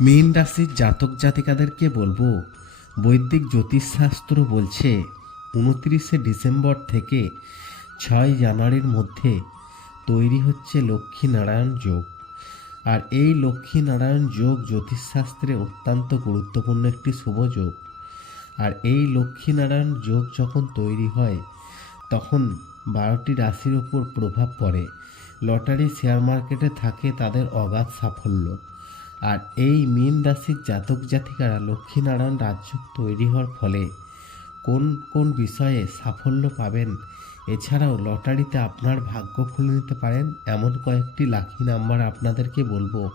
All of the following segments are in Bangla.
মীন রাশির জাতক জাতিকাদেরকে বলব, বৈদিক জ্যোতিষশাস্ত্র বলছে, উনত্রিশে ডিসেম্বর থেকে ছয় জানুয়ারির মধ্যে তৈরি হচ্ছে লক্ষ্মীনারায়ণ যোগ। আর এই লক্ষ্মীনারায়ণ যোগ জ্যোতিষশাস্ত্রে অত্যন্ত গুরুত্বপূর্ণ একটি শুভ যোগ। আর এই লক্ষ্মীনারায়ণ যোগ যখন তৈরি হয়, তখন বারোটি রাশির উপর প্রভাব পড়ে। লটারি শেয়ার মার্কেটে থাকে তাদের অগাধ সাফল্য। আর এই মীন রাশির জাতক জাতিকারা লক্ষ্মীনারায়ণ রাজ্য তৈরি হওয়ার ফলে কোন কোন বিষয়ে সাফল্য পাবেন? এছাড়াও লটারিতে আপনার ভাগ্য খুলে নিতে পারেন এমন কয়েকটি লাকি নাম্বার আপনাদেরকে বলব।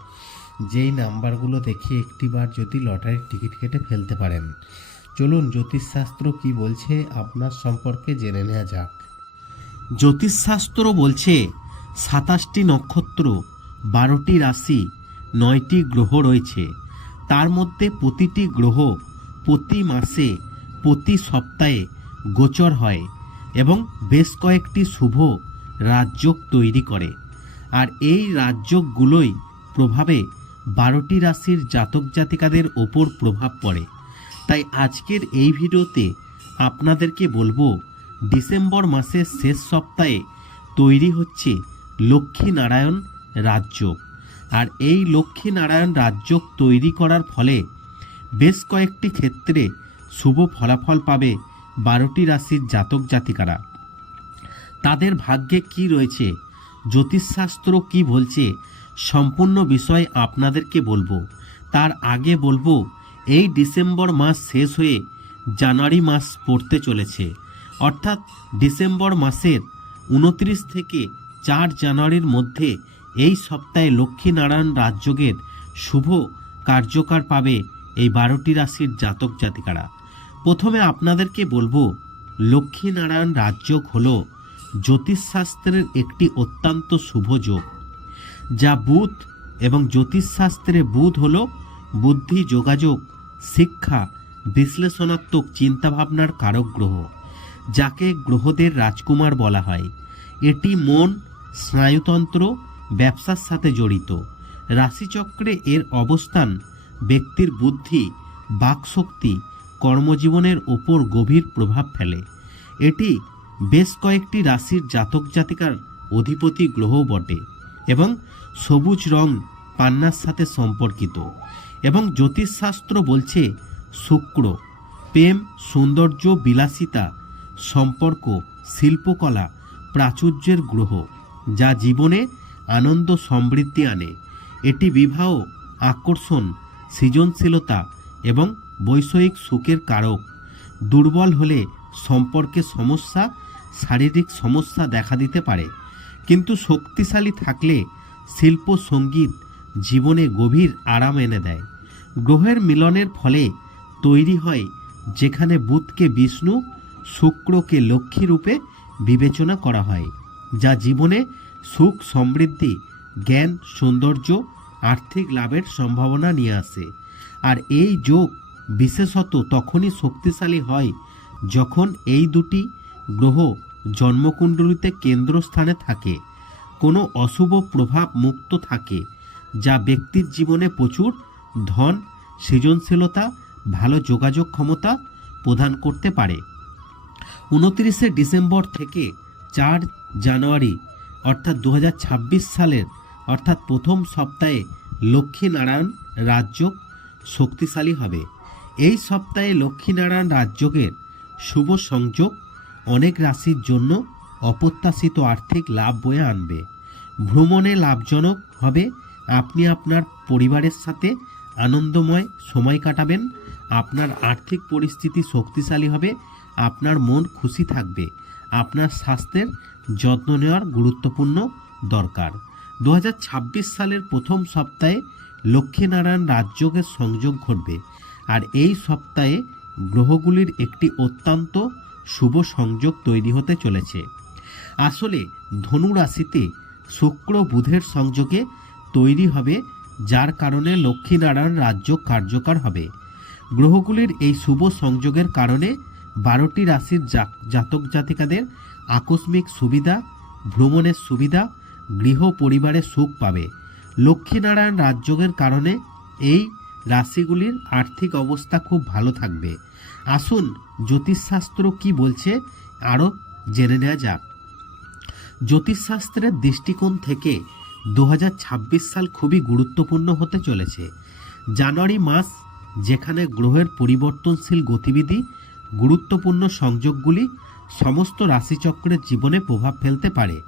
যেই নাম্বারগুলো দেখে একটিবার যদি লটারির টিকিট কেটে ফেলতে পারেন। চলুন জ্যোতিষশাস্ত্র কি বলছে আপনার সম্পর্কে জেনে নেওয়া যাক। জ্যোতিষশাস্ত্র বলছে সাতাশটি নক্ষত্র, বারোটি রাশি নয়টি গ্রহ রয়েছে। তার মধ্যে প্রতিটি গ্রহ প্রতি মাসে, প্রতি সপ্তাহে গোচর হয় এবং বেশ কয়েকটি শুভ রাজযোগ তৈরি করে। আর এই রাজযোগগুলোই প্রভাবে বারোটি রাশির জাতক জাতিকাদের ওপর প্রভাব পড়ে। তাই আজকের এই ভিডিওতে আপনাদেরকে বলব, ডিসেম্বর মাসের শেষ সপ্তাহে তৈরি হচ্ছে লক্ষ্মীনারায়ণ রাজযোগ। আর এই লক্ষ্মীনারায়ণ রাজ্য তৈরি করার ফলে বেশ কয়েকটি ক্ষেত্রে শুভ ফলাফল পাবে বারোটি রাশির জাতক জাতিকারা। তাদের ভাগ্যে কি রয়েছে? জ্যোতিষশাস্ত্র কি বলছে? সম্পূর্ণ বিষয় আপনাদেরকে বলব। তার আগে বলব, এই ডিসেম্বর মাস শেষ হয়ে জানুয়ারি মাস পড়তে চলেছে। অর্থাৎ ডিসেম্বর মাসের উনত্রিশ থেকে চার জানুয়ারির মধ্যে এই সপ্তাহে লক্ষ্মীনারায়ণ রাজযোগের শুভ কার্যকর পাবে এই বারোটি রাশির জাতক জাতিকারা। প্রথমে আপনাদেরকে বলব, লক্ষ্মীনারায়ণ রাজযোগ হল জ্যোতিষশাস্ত্রের একটি অত্যন্ত শুভ যোগ, যা বুধ এবং জ্যোতিষশাস্ত্রে বুধ হল বুদ্ধি, যোগাযোগ, শিক্ষা, বিশ্লেষণাত্মক চিন্তাভাবনার কারক গ্রহ, যাকে গ্রহদের রাজকুমার বলা হয়। এটি মন, স্নায়ুতন্ত্র ব্যবসার সাথে জড়িত। রাশিচক্রে এর অবস্থান ব্যক্তির বুদ্ধি, বাকশক্তি, কর্মজীবনের ওপর গভীর প্রভাব ফেলে। এটি বেশ কয়েকটি রাশির জাতক জাতিকার অধিপতি গ্রহ বটে এবং সবুজ রং পান্নার সাথে সম্পর্কিত এবং জ্যোতিষশাস্ত্র বলছে শুক্র, প্রেম, সৌন্দর্য, বিলাসিতা, সম্পর্ক, শিল্পকলা, প্রাচুর্যের গ্রহ, যা জীবনে আনন্দ সমৃদ্ধি আনে। এটি বিবাহ, আকর্ষণ, সৃজনশীলতা এবং বৈষয়িক সুখের কারক। দুর্বল হলে সম্পর্কে সমস্যা, শারীরিক সমস্যা দেখা দিতে পারে। কিন্তু শক্তিশালী থাকলে শিল্প, সংগীত জীবনে গভীর আরাম এনে দেয়। গ্রহের মিলনের ফলে তৈরি হয় যেখানে বুধকে বিষ্ণু, শুক্রকে লক্ষ্মী রূপে বিবেচনা করা হয়। যা জীবনে সুখ, সমৃদ্ধি, জ্ঞান, সৌন্দর্য, আর্থিক লাভের সম্ভাবনা নিয়ে আসে। আর এই যোগ বিশেষত তখনই শক্তিশালী হয় যখন এই দুটি গ্রহ জন্মকুণ্ডলিতে কেন্দ্রস্থানে থাকে। কোনো অশুভ প্রভাব মুক্ত থাকে, যা ব্যক্তির জীবনে প্রচুর ধন, সৃজনশীলতা, ভালো যোগাযোগ ক্ষমতা প্রদান করতে পারে। উনত্রিশে ডিসেম্বর থেকে চার জানুয়ারি, অর্থাৎ দু হাজার ছাব্বিশ সালের, অর্থাৎ প্রথম সপ্তাহে লক্ষ্মীনারায়ণ রাজযোগ শক্তিশালী হবে। এই সপ্তাহে লক্ষ্মীনারায়ণ রাজযোগের শুভ সংযোগ অনেক রাশির জন্য অপ্রত্যাশিত আর্থিক লাভ বয়ে আনবে। ভ্রমণে লাভজনক হবে। আপনি আপনার পরিবারের সাথে আনন্দময় সময় কাটাবেন। আপনার আর্থিক পরিস্থিতি শক্তিশালী হবে। আপনার মন খুশি থাকবে। আপনার স্বাস্থ্যের যত্ন নেওয়ার গুরুত্বপূর্ণ দরকার। দু হাজার ছাব্বিশ সালের প্রথম সপ্তাহে লক্ষ্মীনারায়ণ রাজযোগের সংযোগ ঘটবে আর এই সপ্তাহে গ্রহগুলির একটি অত্যন্ত শুভ সংযোগ তৈরি হতে চলেছে। আসলে ধনু রাশিতে শুক্র বুধের সংযোগে তৈরি হবে, যার কারণে লক্ষ্মীনারায়ণ রাজ্য কার্যকর হবে। গ্রহগুলির এই শুভ সংযোগের কারণে বারোটি রাশির জাতক জাতিকাদের আকস্মিক সুবিধা, ভ্রমণের সুবিধা, গৃহ পরিবারে সুখ পাবে। লক্ষ্মীনারায়ণ রাজযোগের কারণে এই রাশিগুলির আর্থিক অবস্থা খুব ভালো থাকবে। আসুন জ্যোতিষশাস্ত্র কি বলছে আরও জেনে নেওয়া যাক। জ্যোতিষশাস্ত্রের দৃষ্টিকোণ থেকে দু হাজার ছাব্বিশ সাল খুবই গুরুত্বপূর্ণ হতে চলেছে। জানুয়ারি মাস যেখানে গ্রহের পরিবর্তনশীল গতিবিধি গুরুত্বপূর্ণ সংযোগগুলি সমস্ত রাশিচক্রের জীবনে প্রভাব ফেলতে পারে।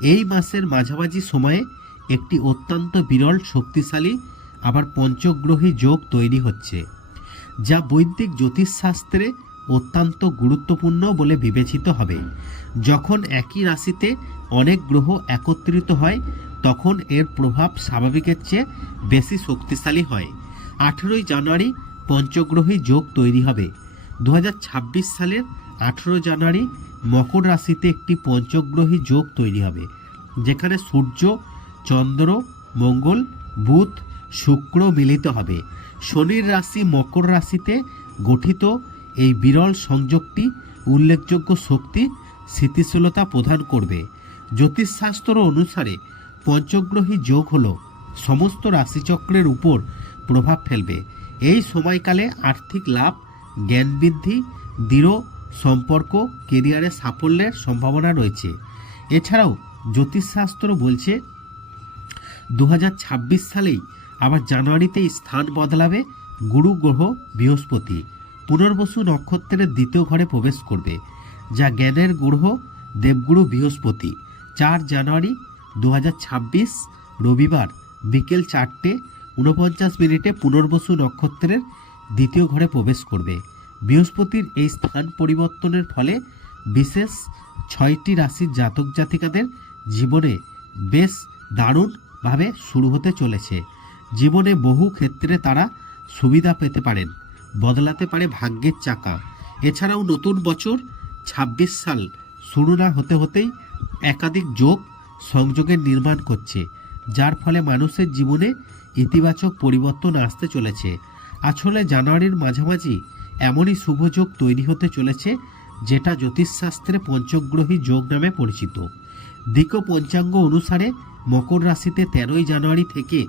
এই মাসের মাঝামাঝি সময়ে একটি অত্যন্ত বিরল শক্তিশালী, আবার পঞ্চগ্রহী যোগ তৈরি হচ্ছে, যা বৈদিক জ্যোতিষশাস্ত্রে অত্যন্ত গুরুত্বপূর্ণ বলে বিবেচিত হবে। যখন একই রাশিতে অনেক গ্রহ একত্রিত হয়, তখন এর প্রভাব স্বাভাবিকের চেয়ে বেশি শক্তিশালী হয়। আঠেরোই জানুয়ারি পঞ্চগ্রহী যোগ তৈরি হবে দু হাজার ছাব্বিশ সালের আঠেরো জানুয়ারি মকর রাশিতে একটি পঞ্চগ্রহী যোগ তৈরি হবে, যেখানে সূর্য, চন্দ্র, মঙ্গল, বুধ, শুক্র মিলিত হবে। শনির রাশি মকর রাশিতে গঠিত এই বিরল সংযোগটি উল্লেখযোগ্য শক্তি, স্থিতিশীলতা প্রদান করবে। জ্যোতিষশাস্ত্র অনুসারে পঞ্চগ্রহী যোগ হল সমস্ত রাশিচক্রের উপর প্রভাব ফেলবে। এই সময়কালে আর্থিক লাভ জ্ঞান বৃদ্ধি, দৃঢ় সম্পর্ক, কেরিয়ারে সাফল্যের সম্ভাবনা রয়েছে। এছাড়াও জ্যোতিষশাস্ত্র বলছে দু হাজার ছাব্বিশ সালেই আবার জানুয়ারিতেই স্থান বদলাবে গুরু গ্রহ বৃহস্পতি। পুনর্বসু নক্ষত্রের দ্বিতীয় ঘরে প্রবেশ করবে, যা জ্ঞানের গ্রহ দেবগুরু বৃহস্পতি। চার জানুয়ারি দু হাজার ছাব্বিশ, রবিবার বিকেল চারটে উনপঞ্চাশ মিনিটে পুনর্বসু নক্ষত্রের দ্বিতীয় ঘরে প্রবেশ করবে। বৃহস্পতির এই স্থান পরিবর্তনের ফলে বিশেষ ছয়টি রাশির জাতক জাতিকাদের জীবনে বেশ দারুণভাবে শুরু হতে চলেছে। জীবনে বহু ক্ষেত্রে তারা সুবিধা পেতে পারেন, বদলাতে পারে ভাগ্যের চাকা। এছাড়াও নতুন বছর ২৬ সাল শুরু না হতে হতেই একাধিক যোগ সংযোগের নির্মাণ করছে, যার ফলে মানুষের জীবনে ইতিবাচক পরিবর্তন আসতে চলেছে। আসলে জানুয়ারির মাঝামাঝি এমনই শুভযোগ তৈরি হতে চলেছে, যেটা জ্যোতিষশাস্ত্রে পঞ্চগ্রহী যোগ নামে পরিচিত। দিক পঞ্চাঙ্গ অনুসারে মকর রাশিতে তেরোই জানুয়ারি থেকে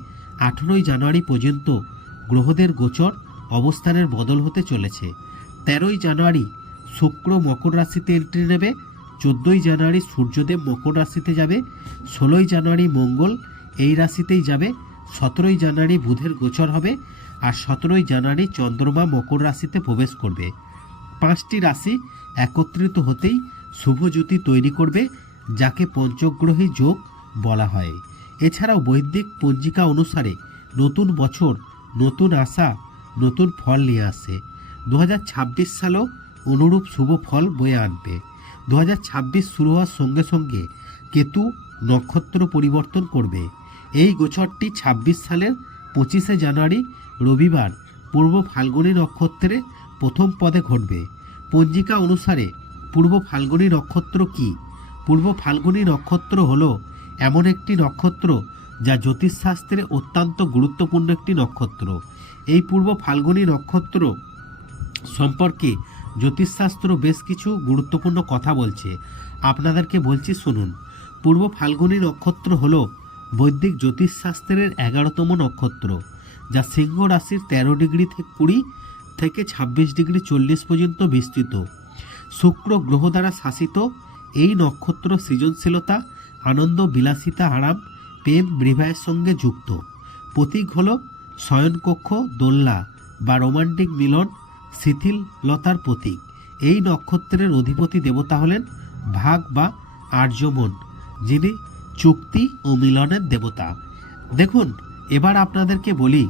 আঠেরোই জানুয়ারি পর্যন্ত গ্রহদের গোচর অবস্থানের বদল হতে চলেছে। তেরোই জানুয়ারি শুক্র মকর রাশিতে এন্ট্রি নেবে, চোদ্দোই জানুয়ারি সূর্যদেব মকর রাশিতে যাবে, ষোলোই জানুয়ারি মঙ্গল এই রাশিতেই যাবে, সতেরোই জানুয়ারি বুধের গোচর হবে আর সতেরোই জানুয়ারি চন্দ্রমা মকর রাশিতে প্রবেশ করবে। পাঁচটি রাশি একত্রিত হতেই শুভজ্যোতি তৈরি করবে, যাকে পঞ্চগ্রহী যোগ বলা হয়। এছাড়াও বৈদিক পঞ্জিকা অনুসারে নতুন বছর, নতুন আশা, নতুন ফল নিয়ে আসে। দু হাজার সালও অনুরূপ শুভ ফল বয়ে আনবে। দু হাজার ছাব্বিশ শুরু হওয়ার সঙ্গে সঙ্গে কেতু নক্ষত্র পরিবর্তন করবে। এই গোচরটি ২৬ সালের পঁচিশে জানুয়ারি, রবিবার, পূর্ব ফাল্গুনী নক্ষত্রে প্রথম পদে ঘটবে। পঞ্জিকা অনুসারে পূর্ব ফাল্গুনী নক্ষত্র কি? পূর্ব ফাল্গুনী নক্ষত্র হল এমন একটি নক্ষত্র যা জ্যোতিষশাস্ত্রে অত্যন্ত গুরুত্বপূর্ণ একটি নক্ষত্র। এই পূর্ব ফাল্গুনী নক্ষত্র সম্পর্কে জ্যোতিষশাস্ত্র বেশ কিছু গুরুত্বপূর্ণ কথা বলছে। আপনাদেরকে বলছি, শুনুন। পূর্ব ফাল্গুনী নক্ষত্র হল বৈদিক জ্যোতিষশাস্ত্রের এগারোতম নক্ষত্র, যা সিংহ রাশির তেরো ডিগ্রি থেকে কুড়ি থেকে ছাব্বিশ ডিগ্রি চল্লিশ পর্যন্ত বিস্তৃত। শুক্র গ্রহ দ্বারা শাসিত এই নক্ষত্র সৃজনশীলতা, আনন্দ, বিলাসিতা, আরাম, প্রেম, বিবাহের সঙ্গে যুক্ত। প্রতীক হল শয়নকক্ষ দোল্লা বা রোমান্টিক মিলন শিথিলতার প্রতীক। এই নক্ষত্রের অধিপতি দেবতা হলেন ভাগ বা আর্যমন, যিনি চুক্তি ও মিলনের দেবতা। দেখুন, এবার আপনাদেরকে বলি,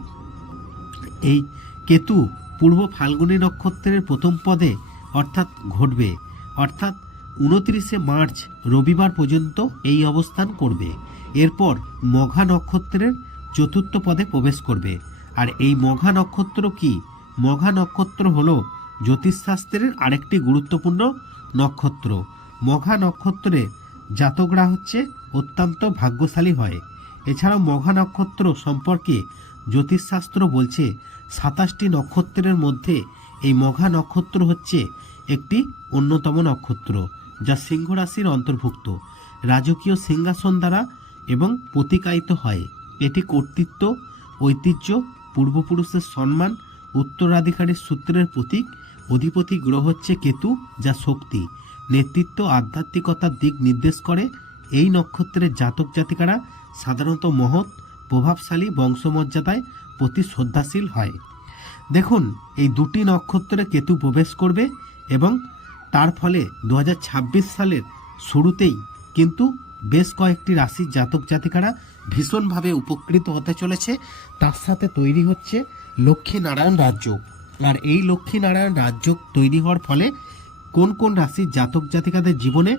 এই কেতু পূর্ব ফাল্গুনী নক্ষত্রের প্রথম পদে অর্থাৎ ঘটবে, অর্থাৎ উনত্রিশে মার্চ রবিবার পর্যন্ত এই অবস্থান করবে। এরপর মঘা নক্ষত্রের চতুর্থ পদে প্রবেশ করবে। আর এই মঘা নক্ষত্র কি? মঘা নক্ষত্র হলো জ্যোতিষশাস্ত্রের আরেকটি গুরুত্বপূর্ণ নক্ষত্র। মঘা নক্ষত্রে জাতকরা হচ্ছে অত্যন্ত ভাগ্যশালী হয়। এছাড়াও মঘা নক্ষত্র সম্পর্কে জ্যোতিষশাস্ত্র বলছে, সাতাশটি নক্ষত্রের মধ্যে এই মঘা নক্ষত্র হচ্ছে একটি অন্যতম নক্ষত্র, যা সিংহ রাশির অন্তর্ভুক্ত। রাজকীয় সিংহাসন দ্বারা এবং প্রতিকায়িত হয়। এটি কর্তৃত্ব, ঐতিহ্য, পূর্বপুরুষের সম্মান উত্তরাধিকারীর সূত্রের প্রতীক। অধিপতি গ্রহ হচ্ছে কেতু, যা শক্তি। নেতৃত্ব আধ্যাত্মিকতার দিক নির্দেশ করে। এই নক্ষত্রের জাতক জাতিকারা সাধারণত মহৎ, প্রভাবশালী বংশমর্যাদায় প্রতি শ্রদ্ধাশীল হয়। দেখুন, এই দুটি নক্ষত্রে কেতু প্রবেশ করবে এবং তার ফলে দু হাজার ছাব্বিশ সালের শুরুতেই কিন্তু বেশ কয়েকটি রাশির জাতক জাতিকারা ভীষণভাবে উপকৃত হতে চলেছে। তার সাথে তৈরি হচ্ছে লক্ষ্মীনারায়ণ রাজ্য। আর এই লক্ষ্মীনারায়ণ রাজ্য তৈরি হওয়ার ফলে কোন কোন রাশির জাতক জাতিকাদের জীবনে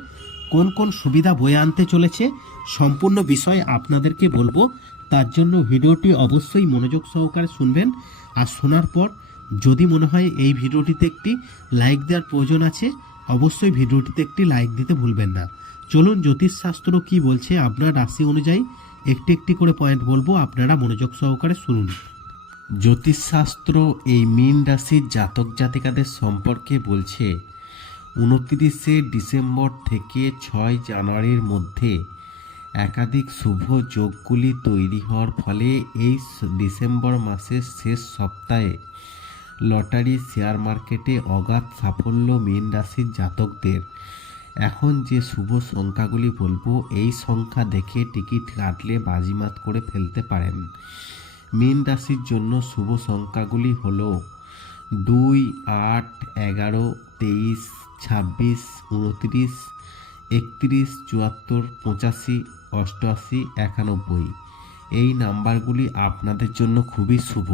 কোন কোন সুবিধা বয়ে আনতে চলেছে সম্পূর্ণ বিষয় আপনাদেরকে বলব। তার জন্য ভিডিওটি অবশ্যই মনোযোগ সহকারে শুনবেন। আর শোনার পর যদি মনে হয় এই ভিডিওটিতে একটি লাইক দেওয়ার প্রয়োজন আছে, অবশ্যই ভিডিওটিতে একটি লাইক দিতে ভুলবেন না। চলুন জ্যোতিষশাস্ত্র কি বলছে আপনার রাশি অনুযায়ী একটি একটি করে পয়েন্ট বলব, আপনারা মনোযোগ সহকারে শুনুন। জ্যোতিষশাস্ত্র এই মীন রাশির জাতক জাতিকাদের সম্পর্কে বলছে উনত্রিশে ডিসেম্বর থেকে ছয় জানুয়ারির মধ্যে একাধিক শুভ যোগগুলি তৈরি হওয়ার ফলে এই ডিসেম্বর মাসের শেষ সপ্তাহে লটারি শেয়ার মার্কেটে অগাধ সাফল্য মীন রাশির জাতকদের। এখন যে শুভ সংখ্যাগুলি বলব, এই সংখ্যা দেখে টিকিট কাটলে বাজিমাত করে ফেলতে পারেন। মীন রাশির জন্য শুভ সংখ্যাগুলি হলো দুই, আট, এগারো, তেইশ ছাব্বিশ, উনত্রিশ, একত্রিশ, চুয়াত্তর, পঁচাশি, অষ্টআশি, একানব্বই। এই নাম্বারগুলি আপনাদের জন্য খুবই শুভ।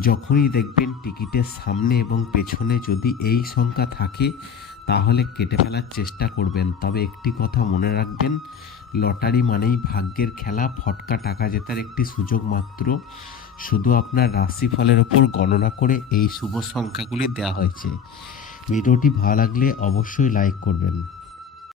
যখনই দেখবেন টিকিটের সামনে এবং পেছনে যদি এই সংখ্যা থাকে, তাহলে কেটে ফেলার চেষ্টা করবেন। তবে একটি কথা মনে রাখবেন, লটারি মানেই ভাগ্যের খেলা, ফটকা টাকা জেতার একটি সুযোগ মাত্র। শুধু আপনার রাশিফলের ওপর গণনা করে এই শুভ সংখ্যাগুলি দেওয়া হয়েছে। ভিডিওটি ভালো লাগলে অবশ্যই লাইক করবেন।